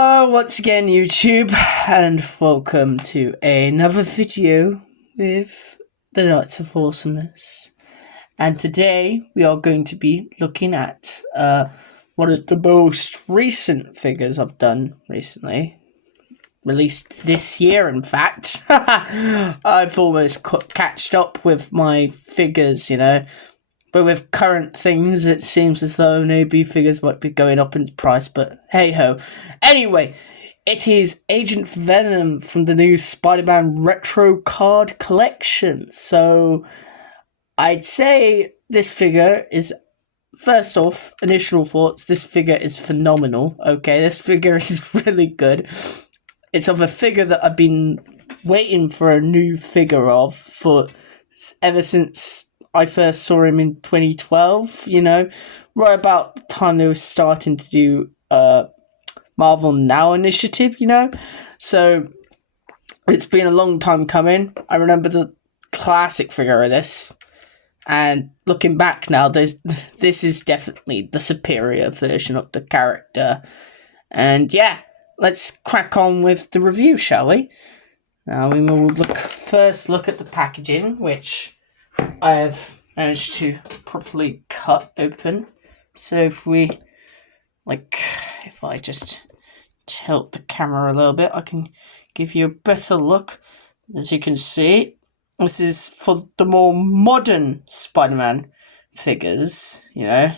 Hello once again YouTube, and welcome to another video with the Knights of Awesomeness. And today we are going to be looking at one of the most recent figures I've done recently. Released this year, in fact. I've almost catched up with my figures, But with current things, it seems as though maybe figures might be going up in price, but hey-ho. Anyway, it is Agent Venom from the new Spider-Man Retro Card Collection. So, I'd say this figure is, first off, initial thoughts, this figure is phenomenal, okay? This figure is really good. It's of a figure that I've been waiting for a new figure of for ever since I first saw him in 2012, right about the time they were starting to do Marvel Now initiative, So it's been a long time coming. I remember the classic figure of this, and looking back now, this is definitely the superior version of the character. And yeah, let's crack on with the review, shall we? Now we will first look at the packaging, which I have managed to properly cut open. So if I just tilt the camera a little bit, I can give you a better look. As you can see, this is for the more modern Spider-Man figures, You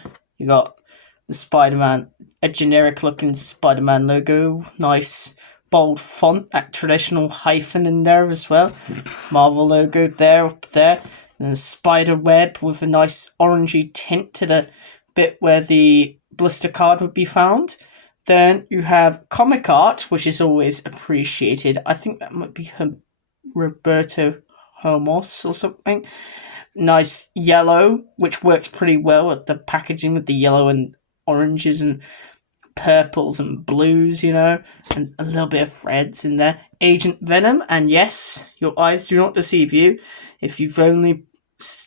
got the Spider-Man, a generic looking Spider-Man logo, nice bold font, that traditional hyphen in there as well. Marvel logo there, up there. And a spider web with a nice orangey tint to the bit where the blister card would be found. Then you have comic art, which is always appreciated. I think that might be Roberto Homos or something. Nice yellow, which works pretty well with the packaging with the yellow and oranges and purples and blues, and a little bit of reds in there. Agent Venom, and yes, your eyes do not deceive you. If you've only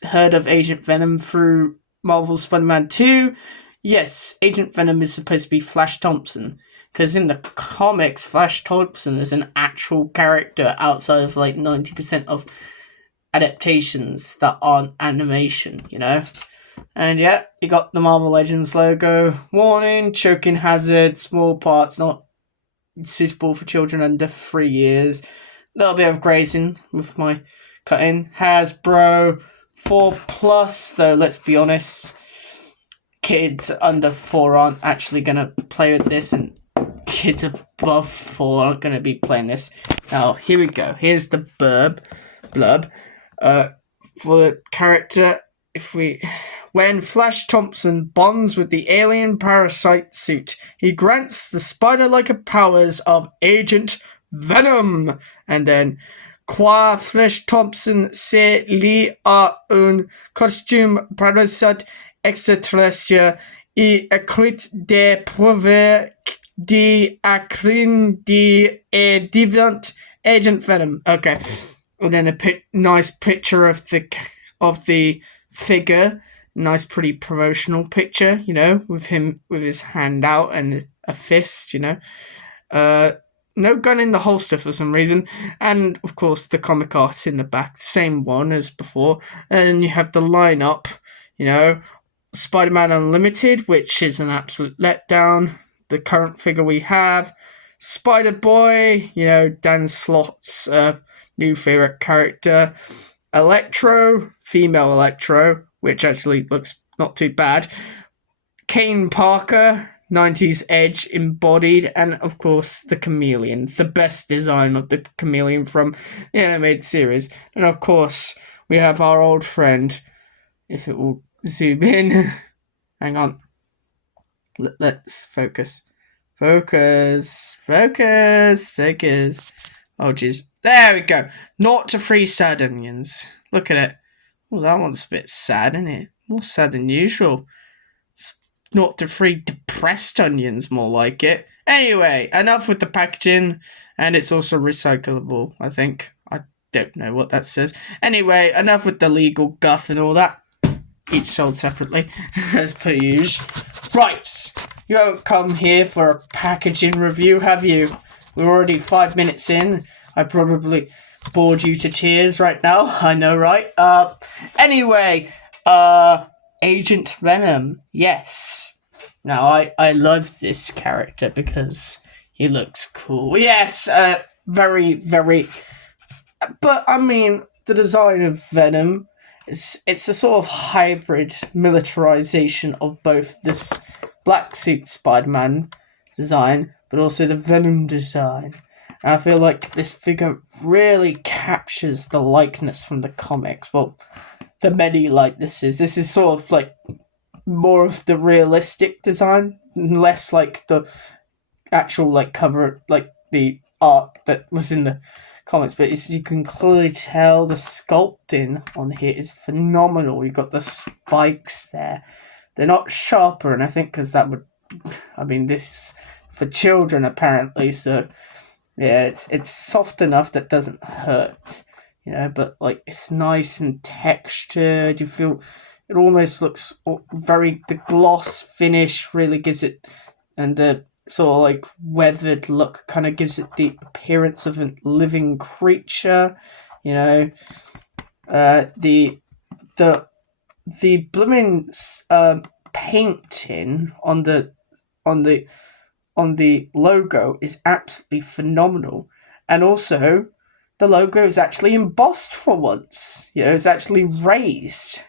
heard of Agent Venom through Marvel Spider-Man 2, yes, Agent Venom is supposed to be Flash Thompson, because in the comics, Flash Thompson is an actual character outside of 90% of adaptations that aren't animation, And yeah, you got the Marvel Legends logo. Warning, choking hazard, small parts not suitable for children under 3 years. A little bit of grazing with my cutting. Hasbro 4+, though let's be honest, kids under 4 aren't actually going to play with this, and kids above 4 aren't going to be playing this. Now, here we go. Here's the blurb. For the character, when Flash Thompson bonds with the alien parasite suit, he grants the spider-like powers of Agent Venom. And then, Qua Flash Thompson se lie à un costume parasite extraterrestre et acquit des pouvoirs et devient Agent Venom. Okay. And then a nice picture of the figure. Nice, pretty promotional picture, with him with his hand out and a fist, No gun in the holster for some reason. And, of course, the comic art in the back. Same one as before. And you have the lineup, Spider-Man Unlimited, which is an absolute letdown. The current figure we have. Spider-Boy, Dan Slott's new favourite character. Electro, female Electro, which actually looks not too bad. Kane Parker, 90s Edge embodied, and of course the Chameleon, the best design of the Chameleon from the animated series. And of course, we have our old friend, if it will zoom in. Hang on. Let's focus. Focus. Oh, jeez. There we go. 0 to 3 sad onions. Look at it. Oh, that one's a bit sad, isn't it? More sad than usual. It's 0 to 3 depressed onions, more like it. Anyway, enough with the packaging. And it's also recyclable, I think. I don't know what that says. Anyway, enough with the legal guff and all that. Each sold separately, as per usual. Right. You haven't come here for a packaging review, have you? We're already 5 minutes in. I probably bored you to tears right now. I know, right? Anyway, Agent Venom. Yes. Now, I love this character because he looks cool. Yes, very, very. But, I mean, the design of Venom, it's a sort of hybrid militarization of both this black suit Spider-Man design, but also the Venom design. And I feel like this figure really captures the likeness from the comics. Well, the many likenesses. This is sort of like more of the realistic design, less like the actual like cover, like the art that was in the comics. But as you can clearly tell, the sculpting on here is phenomenal. You've got the spikes there. They're not sharper, and I think because that would, I mean, this is for children apparently. So yeah, it's soft enough that doesn't hurt, but like it's nice and textured. You feel it almost looks very, the gloss finish really gives it, and the sort of like weathered look kind of gives it the appearance of a living creature. You know, the the blooming painting on the on the logo is absolutely phenomenal. And also, the logo is actually embossed for once. It's actually raised,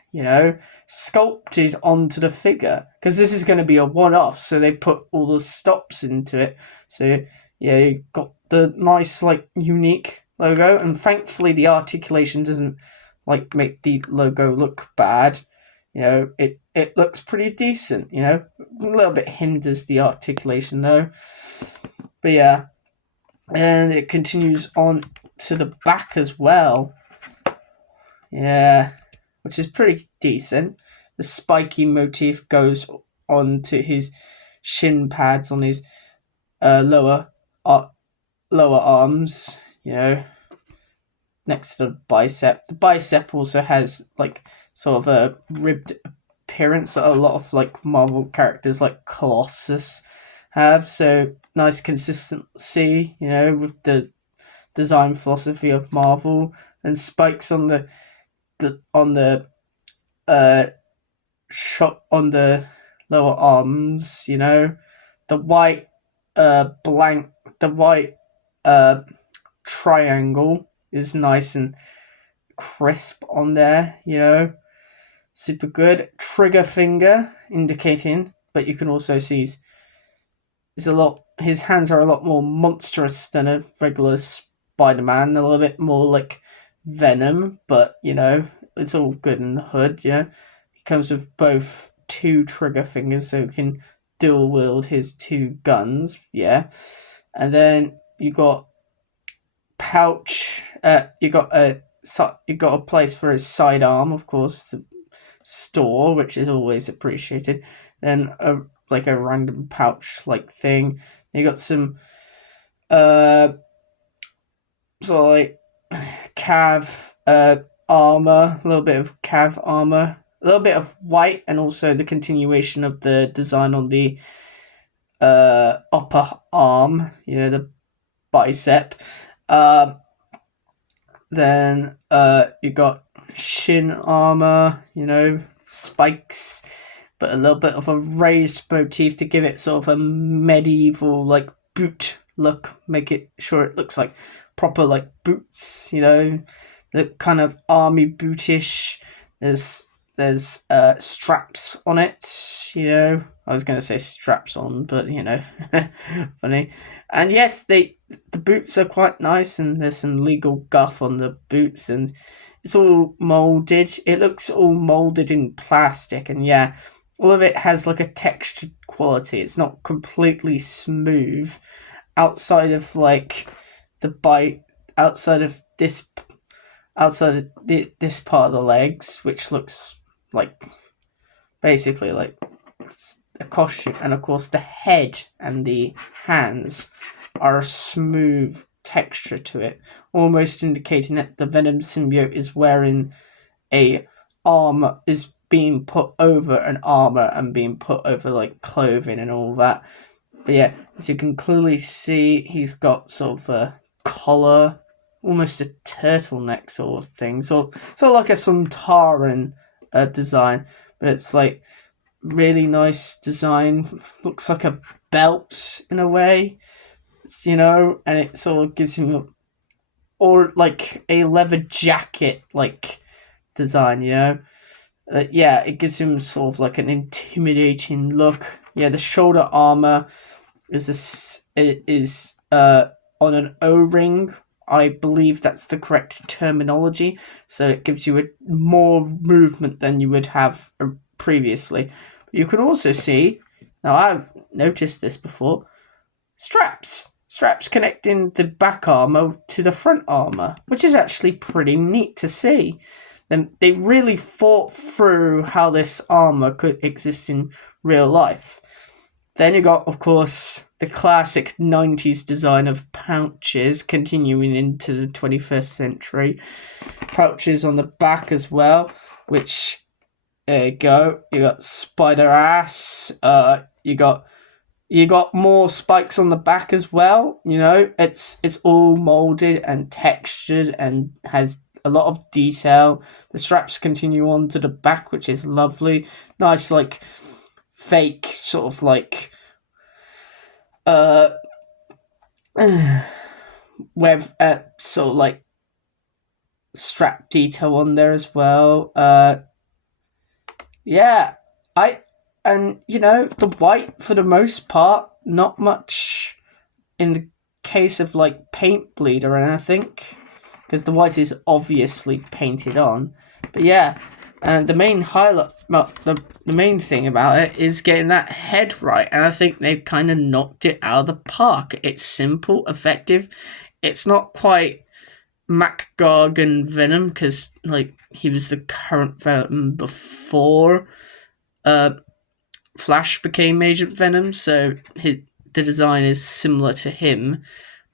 sculpted onto the figure. Because this is going to be a one-off, so they put all the stops into it. So, yeah, you got the nice, like, unique logo. And thankfully, the articulation doesn't, like, make the logo look bad. It looks pretty decent, a little bit hinders the articulation though. But yeah, and it continues on to the back as well. Yeah, which is pretty decent. The spiky motif goes on to his shin pads on his lower arms, next to the bicep. The bicep also has like sort of a ribbed appearance that a lot of like Marvel characters like Colossus have. So nice consistency, with the design philosophy of Marvel. And spikes on the shot on the lower arms, the white the white triangle is nice and crisp on there, super good. Trigger finger indicating, but you can also see his hands are a lot more monstrous than a regular Spider-Man, a little bit more like Venom, but it's all good in the hood. He comes with both two trigger fingers, so he can dual wield his two guns. Yeah, and then you got pouch. You got a place for his sidearm, of course, to store, which is always appreciated. Then a random pouch like thing. You got some sort of like cav armor, a little bit of cav armor, a little bit of white, and also the continuation of the design on the upper arm, the bicep. Then you got shin armor, spikes, but a little bit of a raised motif to give it sort of a medieval like boot look, make it sure it looks like proper like boots, look kind of army bootish. There's straps on it, I was going to say straps on, but funny. And yes, the boots are quite nice, and there's some legal guff on the boots, and it's all molded. It looks all molded in plastic, and yeah, all of it has like a textured quality. It's not completely smooth outside of like the bite, outside of this part of the legs, which looks like basically like a costume. And of course the head and the hands are a smooth texture to it, almost indicating that the Venom symbiote is wearing a armor, is being put over an armor and being put over like clothing and all that. But yeah, as you can clearly see, he's got sort of a collar, almost a turtleneck sort of thing, sort of like a Suntaran design, but it's like really nice design. Looks like a belt in a way, and it sort of gives him or like a leather jacket like design, yeah, it gives him sort of like an intimidating look. Yeah, the shoulder armor is on an O-ring. I believe that's the correct terminology. So it gives you more movement than you would have previously. You can also see, now I've noticed this before, straps connecting the back armor to the front armor, which is actually pretty neat to see. And they really thought through how this armor could exist in real life. Then you got, of course, the classic 90s design of pouches continuing into the 21st century. Pouches on the back as well, which, there you go. You got spider ass. You got more spikes on the back as well. It's all molded and textured and has a lot of detail. The straps continue on to the back, which is lovely. Nice, like, fake sort of like web sort of like strap detail on there as well. Yeah, the white for the most part, not much in the case of like paint bleed or anything, because the white is obviously painted on. But yeah, and the main highlight, the main thing about it is getting that head right, and I think they've kind of knocked it out of the park. It's simple, effective. It's not quite MacGargan Venom, because like he was the current Venom before Flash became Agent Venom, so the design is similar to him,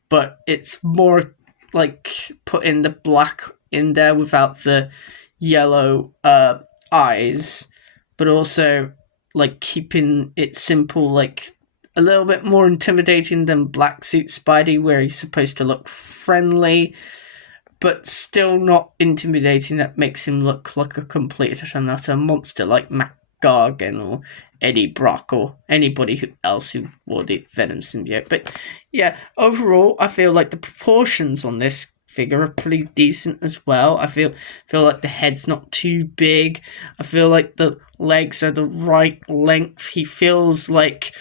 but it's more like putting the black in there without the yellow eyes, but also like keeping it simple, like a little bit more intimidating than Black Suit Spidey, where he's supposed to look friendly but still not intimidating. That makes him look like a complete and utter monster, like MacGargan or Eddie Brock or anybody else who wore the Venom symbiote. But yeah, overall, I feel like the proportions on this figure are pretty decent as well. I feel like the head's not too big. I feel like the legs are the right length. He feels like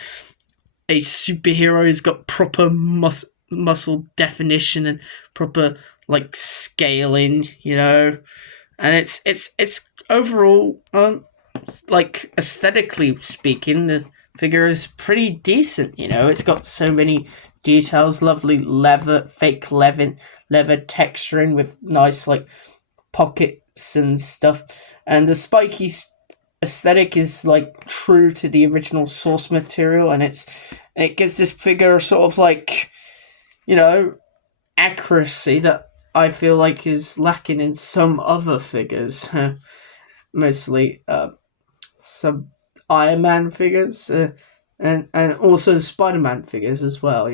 a superhero who's got proper muscle definition and proper like scaling, and it's overall like aesthetically speaking, the figure is pretty decent. It's got so many details, lovely fake leather texturing with nice like pockets and stuff, and the spiky aesthetic is like true to the original source material, and it gives this figure sort of like accuracy that I feel like is lacking in some other figures, mostly some Iron Man figures, and also Spider-Man figures as well.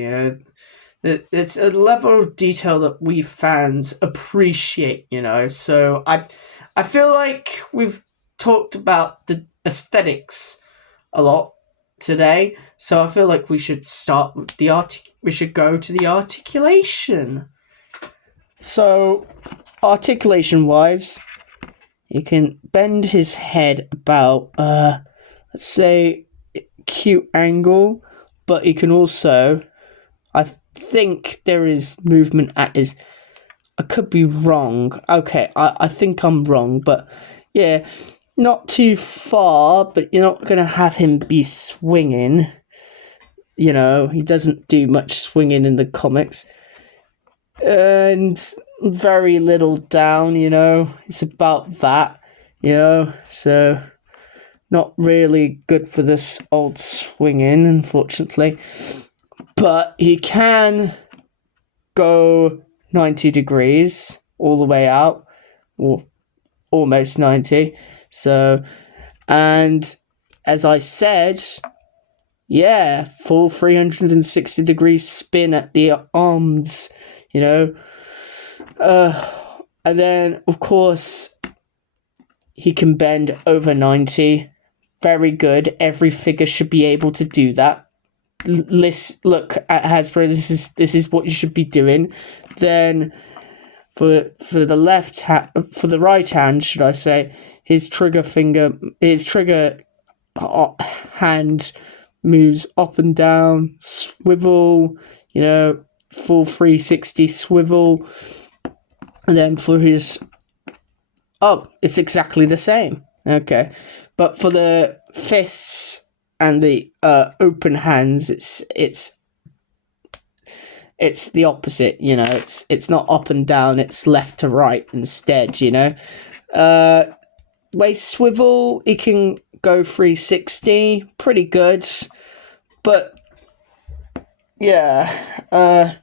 It's a level of detail that we fans appreciate. So I feel like we've talked about the aesthetics a lot today. So I feel like we should start with we should go to the articulation. So, articulation-wise, you can bend his head about, let's say, acute angle, but you can also, I think there is movement at his, I could be wrong. Okay, I think I'm wrong, but yeah, not too far, but you're not going to have him be swinging. He doesn't do much swinging in the comics. And very little down, it's about that, so not really good for this old swinging, unfortunately, but he can go 90 degrees all the way out, or almost 90, so And as I said, yeah, full 360 degrees spin at the arms, you know. And then, of course, he can bend over 90. Very good. Every figure should be able to do that. Look at Hasbro. This is what you should be doing. Then for the right hand, should I say, his trigger hand moves up and down, swivel, you know, full 360 swivel. And then for his, oh, it's exactly the same. Okay, but for the fists and the open hands, it's the opposite. You know, it's not up and down. It's left to right instead. You know, waist swivel. It can go 360, pretty good, but yeah,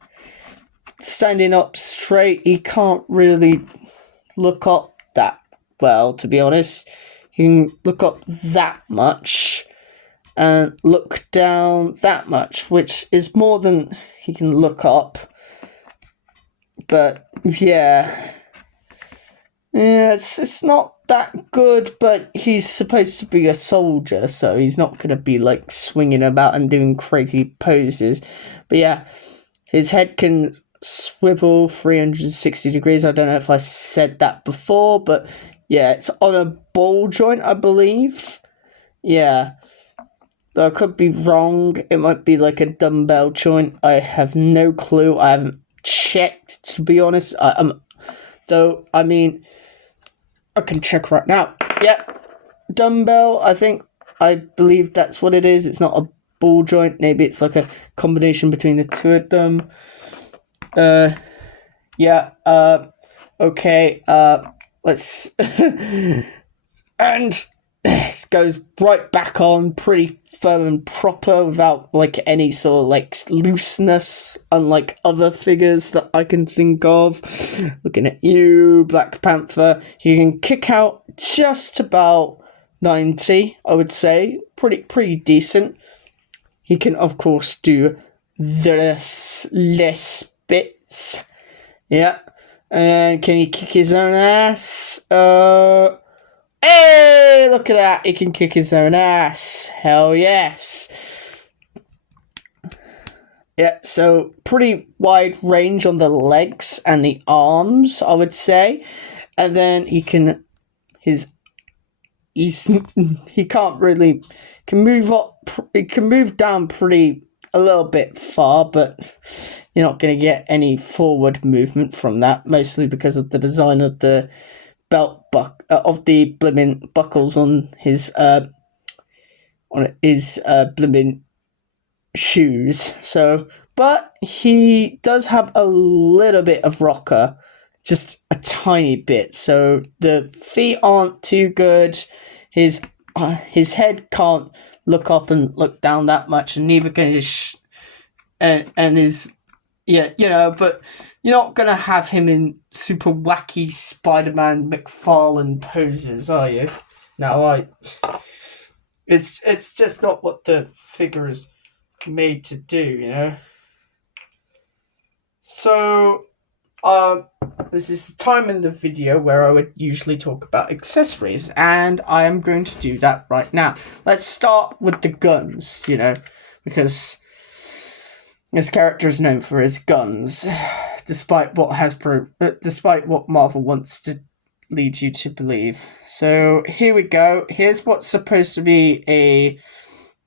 standing up straight, he can't really look up that well, to be honest. He can look up that much and look down that much, which is more than he can look up. But yeah, it's not that good, but he's supposed to be a soldier, so he's not going to be like swinging about and doing crazy poses. But yeah, his head can swivel 360 degrees. I don't know if I said that before, but yeah, it's on a ball joint, I believe. Yeah, though I could be wrong. It might be like a dumbbell joint. I have no clue. I haven't checked, to be honest. Though, I mean, I can check right now. Yeah, dumbbell, I believe that's what it is. It's not a ball joint. Maybe it's like a combination between the two of them. Okay, let's, and this goes right back on pretty firm and proper without like any sort of like looseness, unlike other figures that I can think of. Looking at you, Black Panther, he can kick out just about 90, I would say. Pretty decent. He can, of course, do the less bits. Yeah. And can he kick his own ass? Hey, look at that. He can kick his own ass. Hell yes. Yeah, so pretty wide range on the legs and the arms, I would say. And then he can't really, can move up, he can move down a little bit far, but you're not going to get any forward movement from that, mostly because of the design of the belt of the blimmin' buckles on his blimmin' shoes. So, but he does have a little bit of rocker, just a tiny bit. So the feet aren't too good. His head can't look up and look down that much, and neither can his and his, yeah, you know. But you're not gonna have him in super wacky Spider-Man McFarlane poses, are you? No, it's just not what the figure is made to do, you know. So, this is the time in the video where I would usually talk about accessories, and I am going to do that right now. Let's start with the guns, you know, because this character is known for his guns, despite what Marvel wants to lead you to believe. So here we go. Here's what's supposed to be a,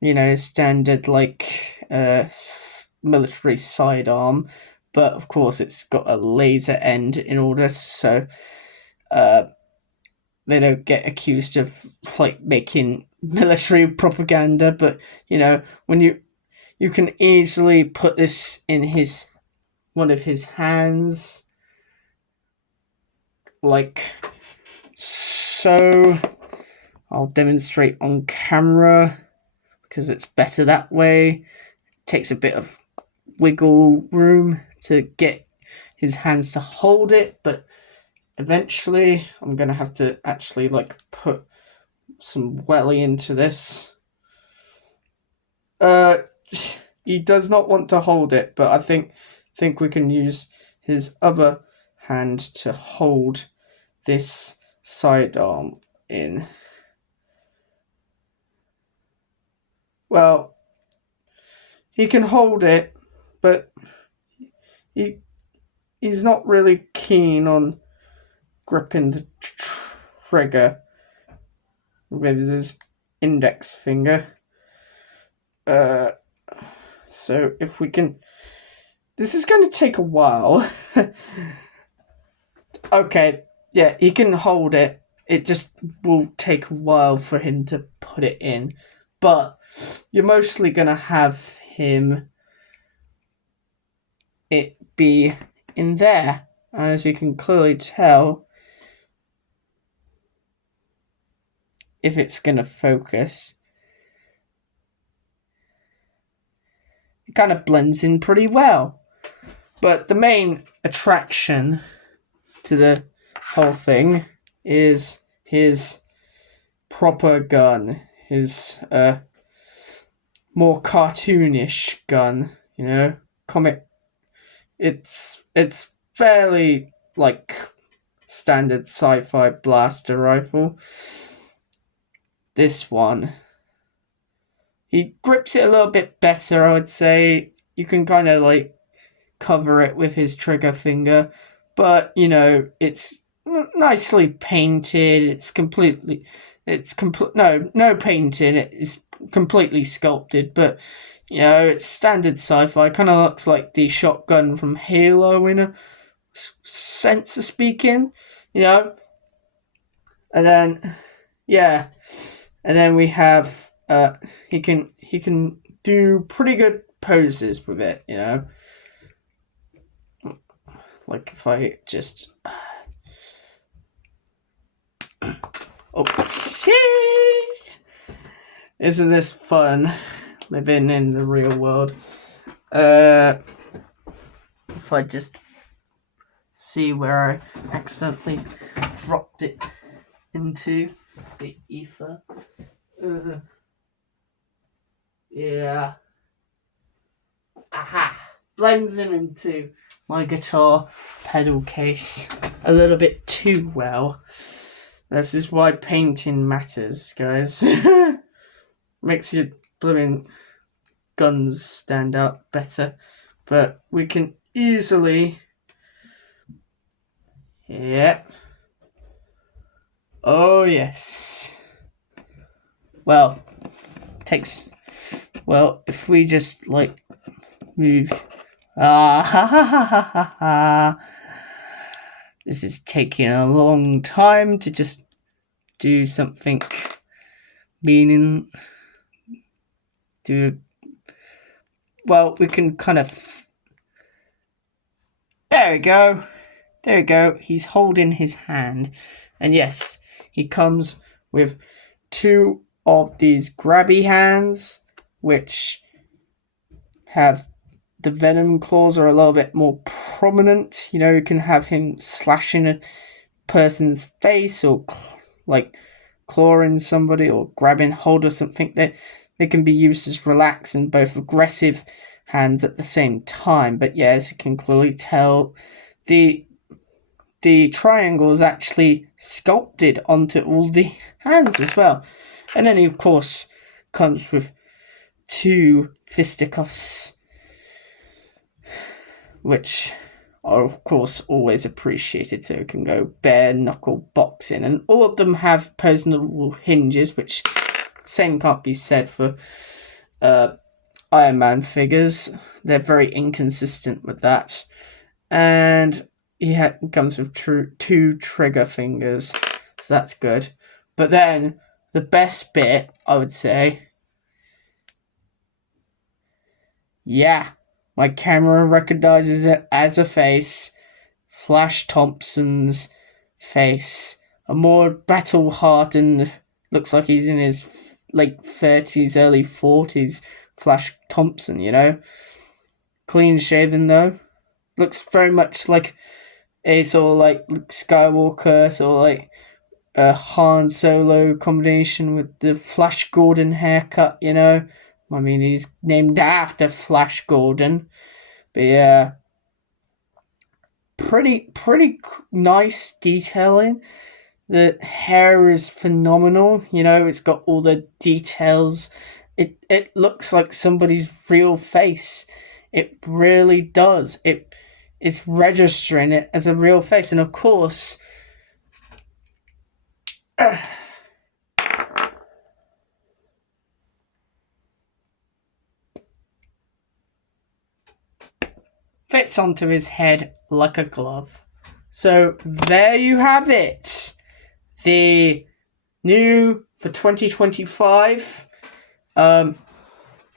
you know, standard like military sidearm, but of course it's got a laser end in order, so they don't get accused of like making military propaganda. But you know, when you can easily put this in one of his hands, like so. I'll demonstrate on camera because it's better that way. It takes a bit of wiggle room to get his hands to hold it, but eventually I'm gonna have to actually like put some welly into this. He does not want to hold it, but I think we can use his other hand to hold this sidearm in. Well, he can hold it, but he's not really keen on gripping the trigger with his index finger. So if we can... This is going to take a while. Okay, yeah, he can hold it. It just will take a while for him to put it in. But you're mostly going to have it be in there. And as you can clearly tell, if it's going to focus, it kind of blends in pretty well. But the main attraction to the whole thing is his proper gun, his more cartoonish gun, comic. It's fairly like standard sci-fi blaster rifle. This one, he grips it a little bit better, I would say. You can kind of like cover it with his trigger finger, but it's nicely painted. No painting. It's completely sculpted, but it's standard sci-fi. Kind of looks like the shotgun from Halo in a sense of speaking, and then we have he can do pretty good poses with it, like if I just oh shit, isn't this fun living in the real world? If I just see where I accidentally dropped it into the ether. Yeah. Aha! Blends into my guitar pedal case a little bit too well. This is why painting matters, guys. Makes your blooming guns stand out better. But we can easily... Yep. Oh, yes. Well, if we just, move... This is taking a long time to just do something we can kind of... There we go. He's holding his hand. And yes, he comes with 2 of these grabby hands, which have the venom claws are a little bit more prominent. You can have him slashing a person's face or clawing somebody or grabbing hold of something. They can be used as relaxed and both aggressive hands at the same time. But yeah, as you can clearly tell, the triangle is actually sculpted onto all the hands as well. And then he, of course, comes with 2 fisticuffs, which are, of course, always appreciated, so it can go bare-knuckle boxing. And all of them have personal hinges, which same can't be said for Iron Man figures. They're very inconsistent with that. And he comes with 2 trigger fingers, so that's good. But then, the best bit, I would say... Yeah, my camera recognizes it as a face. Flash Thompson's face. A more battle-hardened, looks like he's in his late 30s, early 40s, Flash Thompson, Clean-shaven, though. Looks very much like a sort of Luke Skywalker, sort of a Han Solo combination with the Flash Gordon haircut, you know. I mean, he's named after Flash Gordon. But yeah, pretty nice detailing. The hair is phenomenal. You know, it's got all the details. It looks like somebody's real face. It really does. It's registering it as a real face, and of course, fits onto his head like a glove. So there you have it. The new for 2025. Let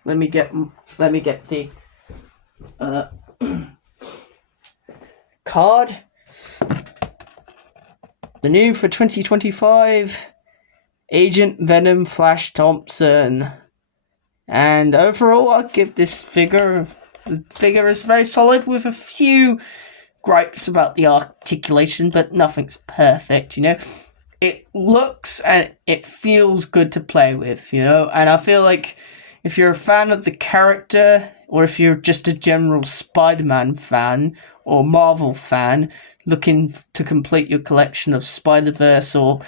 me get the card. The new for 2025, Agent Venom Flash Thompson. And overall, I'll give this figure. The figure is very solid with a few gripes about the articulation, but nothing's perfect, you know. It looks and it feels good to play with, you know. And I feel like if you're a fan of the character, or if you're just a general Spider-Man fan or Marvel fan looking to complete your collection of Spider-Verse or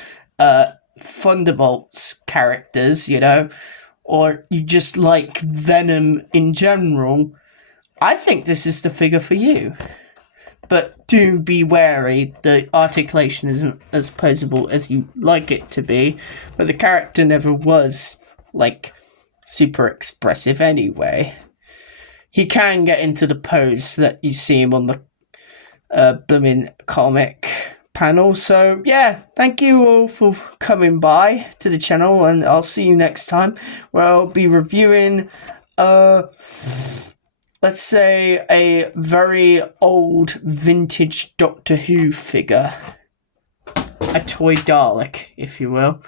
Thunderbolts characters, you know, or you just like Venom in general, I think this is the figure for you. But do be wary, the articulation isn't as posable as you like it to be, but the character never was, like, super expressive anyway. He can get into the pose that you see him on the blooming comic panel. So, yeah, thank you all for coming by to the channel, and I'll see you next time, where I'll be reviewing, let's say, a very old vintage Doctor Who figure. A toy Dalek, if you will.